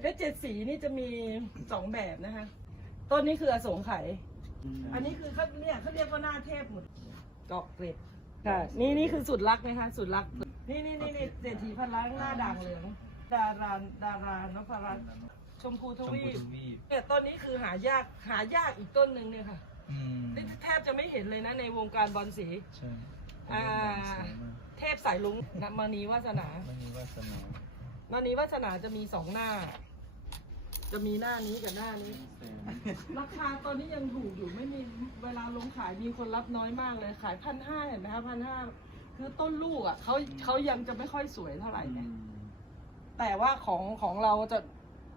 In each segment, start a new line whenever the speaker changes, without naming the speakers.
เพชรเจ็ดสีนี่จะมีสองแบบนะคะต้นนี้คืออสงไขยอันนี้คือเขาเนี่ยเขาเรียกว่าหน้าเทพหมดดอกเกร็ดค่ะนี่นี่คือสุดรักนะคะสุดรัก นี่นี่นี่นี่เศรษฐีพันล้านหน้าด่างเหลืองดารานดารานพรัตน์ชมพูท
ชม
วี
พู
ป
ทวีป
เนี่ยต้นนี้คือหายากหายากอีกต้นหนึ่งเนี่ยค่ะ
อืม
นี่แทบจะไม่เห็นเลยนะในวงการบอลสี
ใช่
อ่า
สวยมาก
เทพสายลุงนมณีวาสนา
ไม่มีวาสนา
มณีวาสนาจะมีสองหน้า จะมีหน้านี้กับหน้านี้ ราคาตอนนี้ยังถูกอยู่ไม่มีเวลาลงขายมีคนรับน้อยมากเลยขายพันห้าเห็นไหมคะพันห้าคือต้นลูกอะเขาเขายังจะไม่ค่อยสวยเท่าไหร่เนี่ยแต่ว่าของของเราจะ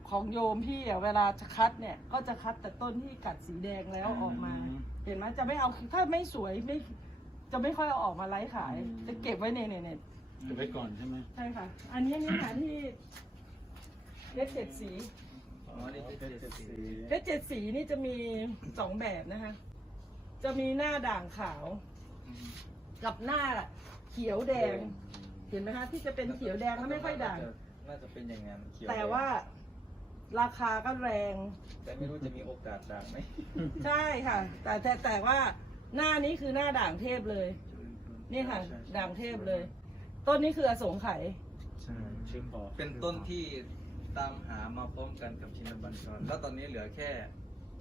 ของโยมพี่อะเวลาจะคัดเนี่ย ก็จะคัดแต่ต้นที่กัดสีแดงแล้วออกมา เห็นไหมจะไม่เอาถ้าไม่สวยไม่ จะไม่ค่อยเอาออกมาไลฟ์ขาย จะเก็บไว้ในเนี่ยเนี่ย
เก็บไว้ก่อนใช่ไหม
ใช่ค่ะ อันนี้นี่ค่ะที่เลขเจ็ดสี
อ๋อนี่ เป็นเจ็ดสี
เพชรเจ็ดสีนี่จะมีสองแบบนะคะ จะมีหน้าด่างขาว
อืม
กับหน้าเขียวแดง เห็นไหมคะที่จะเป็นเขียวแดงแล้วไม่ค่อยด่าง
น่าจะเป็นอย่างนั้นเขียว
แต่ว่าราคาก็แรง
แต่ไม่รู้จะมีโอกาสด่างไหม
ใช่ค่ะ แต่แต่แต่ว่าหน้านี้คือหน้าด่างเทพเลย นี่ค่ะ
ใช่ใช่
ด่างเทพเลย ต้นนี้คืออสงไขย
ใช่
ชื่อพอ
เป็นต้นที่ ตามหามาพร้อมกันกับชินบัญชร แล้วตอนนี้เหลือแค่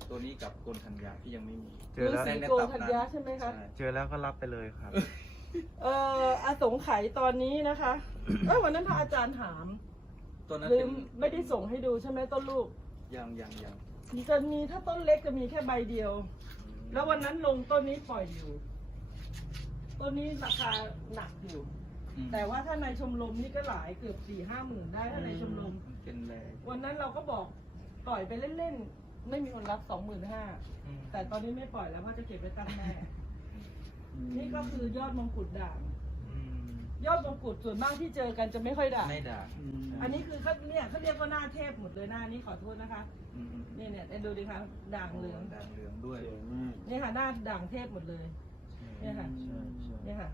ตัวนี้กับโกนธัญญาที่ยังไม่มี
เจอแล้ว
ฤาษีโกธัญญาใช่ไหมคะ
ใช่
เจอแล้วก็รับไปเลยครับ
เอ่ออสงไขยตอนนี้นะคะเอ้ยวันนั้นพระอาจารย์ถาม
ตัวนั้น
ลื
เป็น
มไม่ได้ส่งให้ดูใช่ไหมต้นลูก
ยังยังยัง
จะมีถ้าต้นเล็กจะมีแค่ใบเดียว แล้ววันนั้นลงต้นนี้ปล่อยอยู่ ต้นนี้ราคาหนักอยู่
อืม
แต่ว่าถ้าในชมรมนี่ก็หลายเกือบสี่ห้าหมื่นได้ถ้าในชมรม
เป็นแรง
วันนั้นเราก็บอกปล่อยไปเล่นๆ ไม่มีคนรับสองหมื่นห้า
อืม
แต่ตอนนี้ไม่ปล่อยแล้วเพราะจะเก็บไว้ตั้งแม่ นี่ก็คือยอดมงกุฎด่าง
อืม
ยอดมงกุฎส่วนมากที่เจอกันจะไม่ค่อยด่าง
ไม่ด่าง
อันนี้คือเขาเนี่ยเขาเรียกว่าหน้าเทพหมดเลยหน้านี้ขอโทษนะคะ
อืมอืม
เนี่ยเนี่ยดูดิคะด่างเหลือง
ด่างเหลืองด้วย
สวยมาก
นี่ค่ะหน้าด่างเทพหมดเลย เนี่ยค่ะ
ใช่ใช่
เนี่ยค่ะ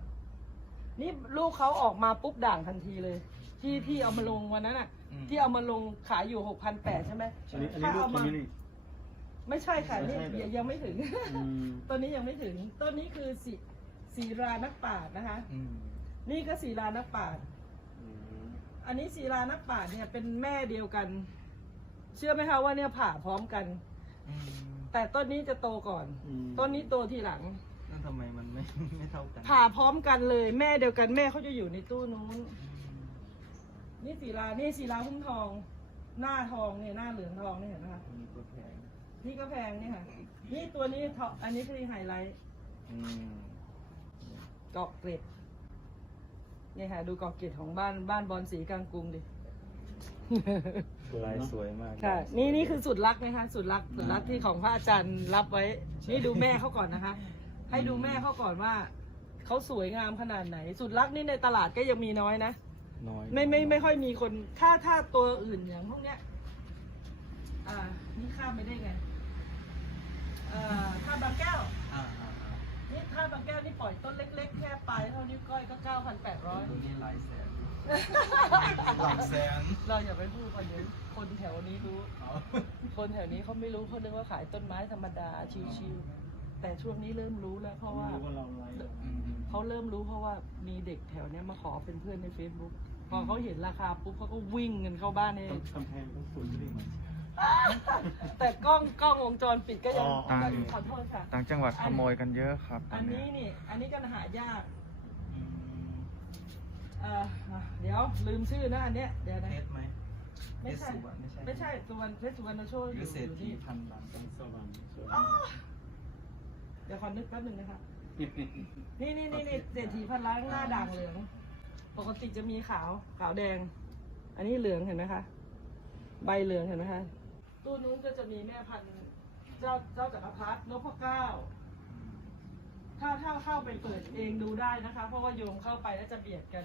นี่ลูกเขาออกมาปุ๊บด่างทันทีเลย ที่ที่เอามาลงวันนั้นอะ
อืม
ที่เอามาลงขายอยู่หกพันแปดใช่ไหม
อันนี้อันนี้
ถ้า
ลูก
เอา
ใช่
มา
ไหมนี่
ไม่ใช่ค่ะนี่
ไม่ใช่เหรอ
ยังไม่ถึง
อืม
ต้นนี้ยังไม่ถึง ต้นนี้คือสีสีรานักปราชญ์นะคะ
อืม
นี่ก็สีรานักปราชญ์
อืม
อันนี้สีรานักปราชญ์เนี่ยเป็นแม่เดียวกัน เชื่อไหมคะว่าเนี่ยผ่าพร้อมกัน
อืม
แต่ต้นนี้จะโตก่อน
อืม
ต้นนี้โตทีหลัง
นั่น ทำไมมันไม่ไม่เท่ากัน
ผ่าพร้อมกันเลย แม่เดียวกันแม่เขาจะอยู่ในตู้นู้น นี่สีรานี่สีราหุ้มทอง หน้าทองเนี่ยหน้าเหลืองทองเนี่ยเห็นไหมคะ
มีตัวแพง
นี่ก็แพงเนี่ยค่ะ นี่ตัวนี้ทองอันนี้คือไฮไลท์
อืม
เกาะเกร็ดเนี่ยค่ะดูเกาะเกร็ดของบ้านบ้านบอลสีกลางกรุงดิ
ลายสวยมาก
ค่ะ นี่นี่คือสุดรักนะคะ สุดรักสุดรักที่ของพระอาจารย์รับไว้ นี่ดูแม่เขาก่อนนะคะ ให้ดูแม่เขาก่อนว่าเขาสวยงามขนาดไหน สุดรักนี่ในตลาดก็ยังมีน้อยนะ
น้อย
ไม่ไม่ไม่ค่อยมีคน ถ้าถ้าตัวอื่นอย่างพวกเนี้ย อ่า นี่ข้ามไปได้ไงอ่าข้ามบางแก้ว
อ่าอ่าอ่า
นี่ข้ามบางแก้วนี่ปล่อยต้นเล็ก ๆ แค่ปลายเท่านิ้วก้อยก็เก้าพันแปดร้อย
ตัวนี้หลายแสนหลักแสน
เราอย่าไปพูดคนนี้คนแถวนี้รู้
เอา
คนแถวนี้เขาไม่รู้เขาเรียกว่าขายต้นไม้ธรรมดาชิวๆ แต่ช่วงนี้เริ่มรู้แล้วเพราะว่า
รู้ว่าเราไลฟ์
อืมอืม
เขาเริ่มรู้เพราะว่ามีเด็กแถวเนี้ยมาขอเป็นเพื่อนใน Facebook พอเขาเห็นราคาปุ๊บเขาก็วิ่งกันเข้าบ้านเอง
กำแพงต้องฝุ่นด้วยมั้ย
แต่กล้องกล้องวงจรปิดก็ยัง
อ๋อ
ก็ขอโทษค่ะ
ต่างจังหวัดขโมยกันเยอะครับ
อันนี้นี่ อันนี้ก็หายาก
อืม
เอ่ออะเดี๋ยวลืมชื่อนะอันเนี้ยเดี๋ยวนะ
เอสไหม
ไม่ใช่
เอสสุวรรณไม่ใช่
ไม่ใช่สุวรรณเพชรสุวรรณโชค
ห
อ
รือยู่เศรษฐี
นี่
พันล้าน
ต้องสว่างสวย
เดี๋ยวขอนึกแป๊บหนึงนะคะ นี่นี่นี่นี่เศรษฐีพันล้านหน้าด่างเหลือง ปกติจะมีขาวขาวแดง อันนี้เหลืองเห็นไหมคะ ใบเหลืองเห็นไหมคะตู้นู้นก็จะมีแม่พันธุ์เจ้าเจ้าจักรพรรดินพเก้าถ้าถ้าเข้าไปเปิดเองดูได้นะคะ เพราะว่าโยมเข้าไปแล้วจะเบียดกัน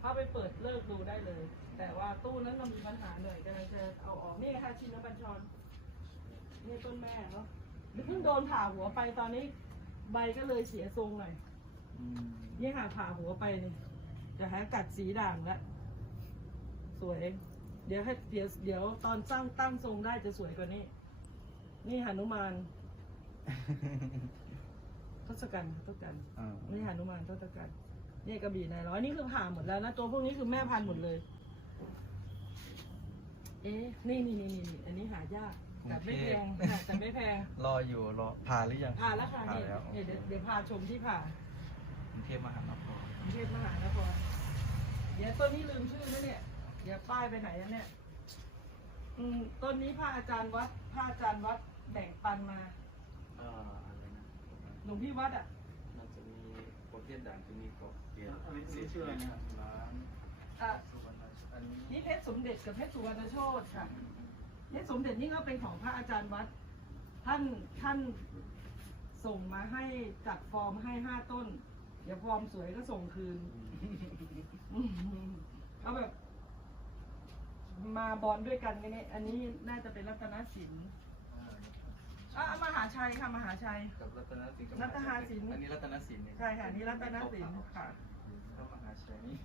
เข้าไปเปิดเลิกดูได้เลย แต่ว่าตู้นั้นมันมีปัญหาหน่อยกำลังจะเอาออกนี่ค่ะชินบัญชรนี่ต้นแม่เนาะ เพิ่งโดนผ่าหัวไปตอนนี้ ใบก็เลยเสียทรงหน่อย
อืม
นี่ค่ะผ่าหัวไปนี่จะหากัดสีด่างแล้วสวย เดี๋ยวให้เดี๋ยวเดี๋ยวตอนสร้างตั้งทรงได้จะสวยกว่านี้ นี่หนุมานทศกัณฐ์ทศกัณฐ์
อ่า
นี่หนุมานทศกัณฐ์นี่กระบี่นายร้อยนี่คือผ่าหมดแล้วนะตัวพวกนี้คือแม่พันธุ์หมดเลย เอ๊ะนี่นี่นี่นี่อันนี้หายาก แต่ไม่แพงค่ะแต่ไม่แพง
รออยู่รอผ่าหรือยัง
ผ่าแล้วค่ะ
ผ่า
นี่
แล้ว
เดี๋ยวเดี๋ยวพาชมที่ผ่าก
รุงเทพมหานคร
กรุงเทพมหานครเดี๋ยวต้นนี้ลืมชื่อแล้วเนี่ย เดี๋ยวป้ายไปไหนแล้วเนี่ย อืมต้นนี้พระอาจารย์วัดพระอาจารย์วัดแบ่งปันมา
เอ่ออะไรนะ
หลวงพี่วัดอะ
น่าจะมีประเภทด่างที่มีเกาะเกียร์
อันนี้ชื่ออะไรนะครับร้าน
อะ
สุวรรณอันนี้
นี่เพชรสมเด็จกับเพชรสุวรรณโชตค่ะ เพชรสมเด็จนี่ก็เป็นของพระอาจารย์วัด ท่านท่านส่งมาให้จัดฟอร์มให้ห้าต้น เดี๋ยวฟอร์มสวยก็ส่งคืนเอาแบบ มาบอลด้วยกันไงเนี่ยอันนี้น่าจะเป็นรัตนศิลป์อะมหาชัยค่ะมหาชัย
กับรัตนศิลป์กับ
รัตนศิลป์
อันนี้รัตนศิลป์
ใช่ค่ะนี่รัตนศิลป์ค่ะ
พระมหาชัยนี่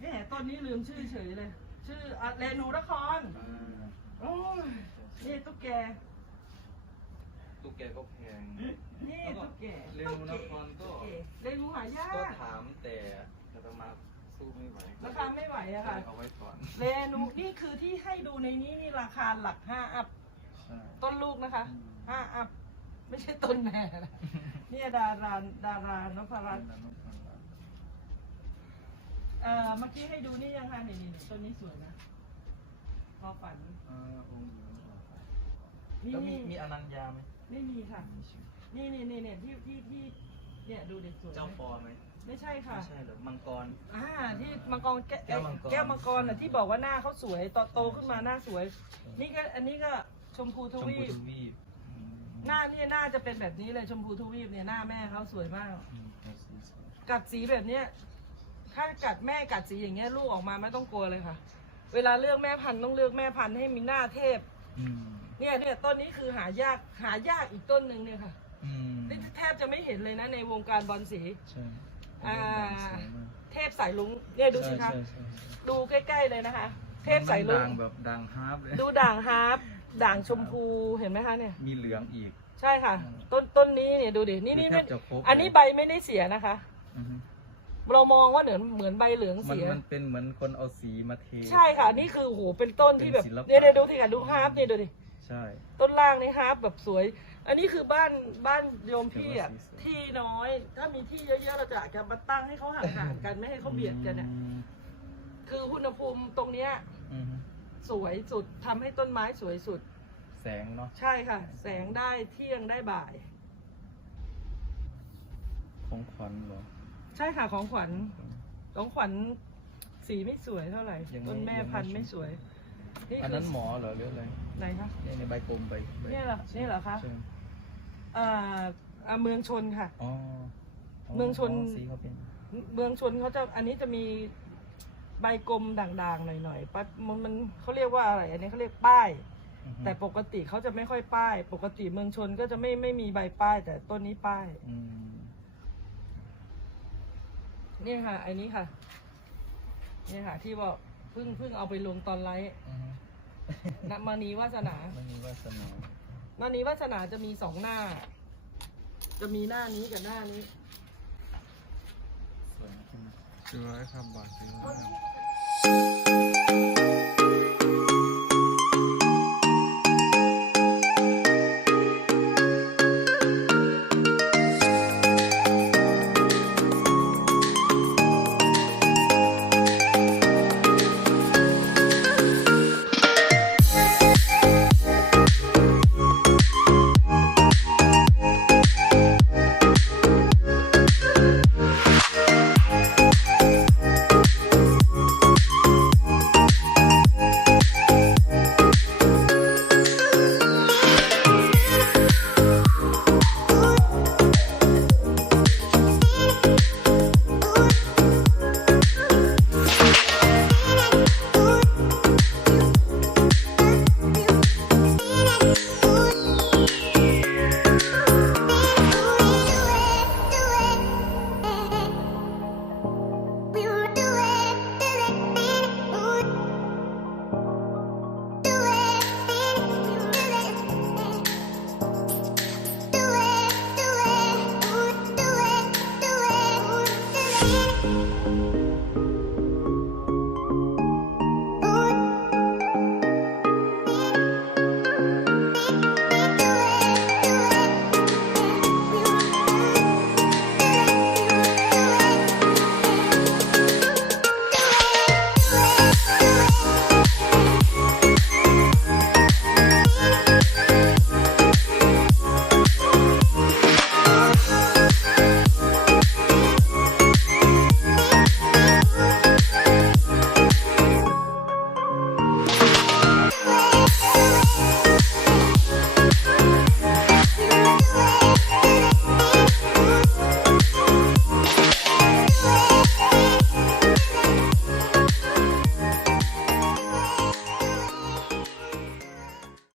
เนี่ยต้นนี้ลืมชื่อเฉยเลย ชื่ออะเรนูนคร
อ่า
โอ้ยนี่ตุ๊กแก
ตุ๊กแกก็แพง
นี่ตุ๊กแก
เรนูนครก็
ตุ๊แเรนูหายา
ก็
ก
ถามแต่อาตมาสู้ไม่ไหว
ราคาไม่ไหวอะค่ะ
เอาไว้ก่อน
เรนูนี่คือที่ให้ดูในนี้นี่ราคาหลักห้าอัพ
ใช่
ต้นลูกนะคะ ห้าอัพ ไม่ใช่ต้นแม่นะเนี่ยดารานดารานพรัตน์ เอ่อเมื่อกี้ให้ดูนี่ยังคะนี่นี่นี่ต้นนี้สวยนะพอฝัน
อ่าองค์หญิง
นี่
แล้วมีมีอนัญญาไหม
ไม่มีค่ะนี่นี่นี่เนี่ยที่ที่ที่เนี่ยดูเด็กสวยไหม
เจ้าปอไหม
ไม่ใช่ค่ะ
ไม่ใช่เหรอมังกร
อ่าที่มังกรแก้
แก้วมังกร
แก้วมังกรน่ะที่บอกว่าหน้าเขาสวยโตโตขึ้นมาหน้าสวย นี่ก็อันนี้ก็ชมพูท
ชม
วี
พู
ป
ทวีปอืม
หน้าเนี่ยหน้าจะเป็นแบบนี้เลยชมพูทวีปเนี่ยหน้าแม่เขาสวยมาก
อืมเอาสีสวย
กัดสีแบบเนี้ย ถ้ากัดแม่กัดสีอย่างเงี้ยลูกออกมาไม่ต้องกลัวเลยค่ะ เวลาเลือกแม่พันธุ์ต้องเลือกแม่พันธุ์ให้มีหน้าเทพ
อืม
เนี่ยเนี่ยต้นนี้คือหายากหายากอีกต้นหนึ่งเนี่ยค่ะ
อืม
นี่แทบจะไม่เห็นเลยนะในวงการบอลสี
ใช่
อ่า
สวยมาก
เทพสายลุงเนี่ยดูสิคะ
ใช่ใช่ใช่
ดูใกล้ๆเลยนะคะ เทพสายลุ
ด่าง
ง
แบบด่างฮาร์ปเลย
ดูด่างฮาร์ปด่างชมพูเห็นไหมคะเนี่ย
มีเหลืองอีก
ใช่ค่ะ ต้นต้นนี้เนี่ยดูดิ นี่นี่
คือ
ไม่
แทบจะครบ
อันนี้ใบไม่ได้เสียนะคะ
อือฮึ
เรามองว่าเหมือนเหมือนใบเหลือง
มัน
เสีย
มันเป็นเหมือนคนเอาสีมาเท
ใช่ค่ะ นี่คือโอ้โหเป็นต้นที่แบบ
เป็นศิลปะ
เนี่ยเดี๋ยวดูสิค่ะดูฮาร์ปเนี่ยดูดิ
ใช่
ต้นล่างนี่ฮาร์ปแบบสวย อันนี้คือบ้านบ้านโยมพี่อะ
เห็นว่าสีสวย
ที่น้อย ถ้ามีที่เยอะๆเราจะอาจจะมาตั้งให้เขาห่างๆกันไม่ให้เขาเบียดกันเนี่ย
อืม
คืออุณหภูมิตรงเนี้ย
อือฮึ
สวยสุดทำให้ต้นไม้สวยสุด
แสงเนาะ
ใช่ค่ะ แสงได้เที่ยงได้บ่าย
ของขวัญเหรอ
ใช่ค่ะของขวัญของขวัญสีไม่สวยเท่าไหร่
ยังไม่
ต้นแม่พันธุ์
ยังไม่
ไม่สวย
อัน
คื
นั้นหมอเหรอหรืออะไร
ไหนคะ
เนี่ยในใบกลมใบใบ
เนี่ยเหรอเนี่ยเหรอคะ
ใช่
อ่าอ่าเมืองชนค่ะ
อ๋อ
เมืองชน
สีเขาเป็น
เมืองชนเขาจะอันนี้จะมีใบกลมด่างๆหน่อยๆปั๊บมันมันเขาเรียกว่าอะไร อันนี้เขาเรียกป้าย
อือฮึ
แต่ปกติเขาจะไม่ค่อยป้าย ปกติเมืองชนก็จะไม่ไม่มีใบป้าย แต่ต้นนี้ป้าย
อืม
เนี่ยค่ะ อันนี้ค่ะเนี่ยค่ะ ที่บอกเพิ่งเพิ่งเอาไปลงตอนไลฟ์
อือฮึ
นัมานีวาสนา
ไม่มีวาสนา
มานีวาสนาจะมีสองหน้า จะมีหน้านี้กับหน้านี้
สวยใช่ไหม
สวยครับบาทสวย
ต้นนี้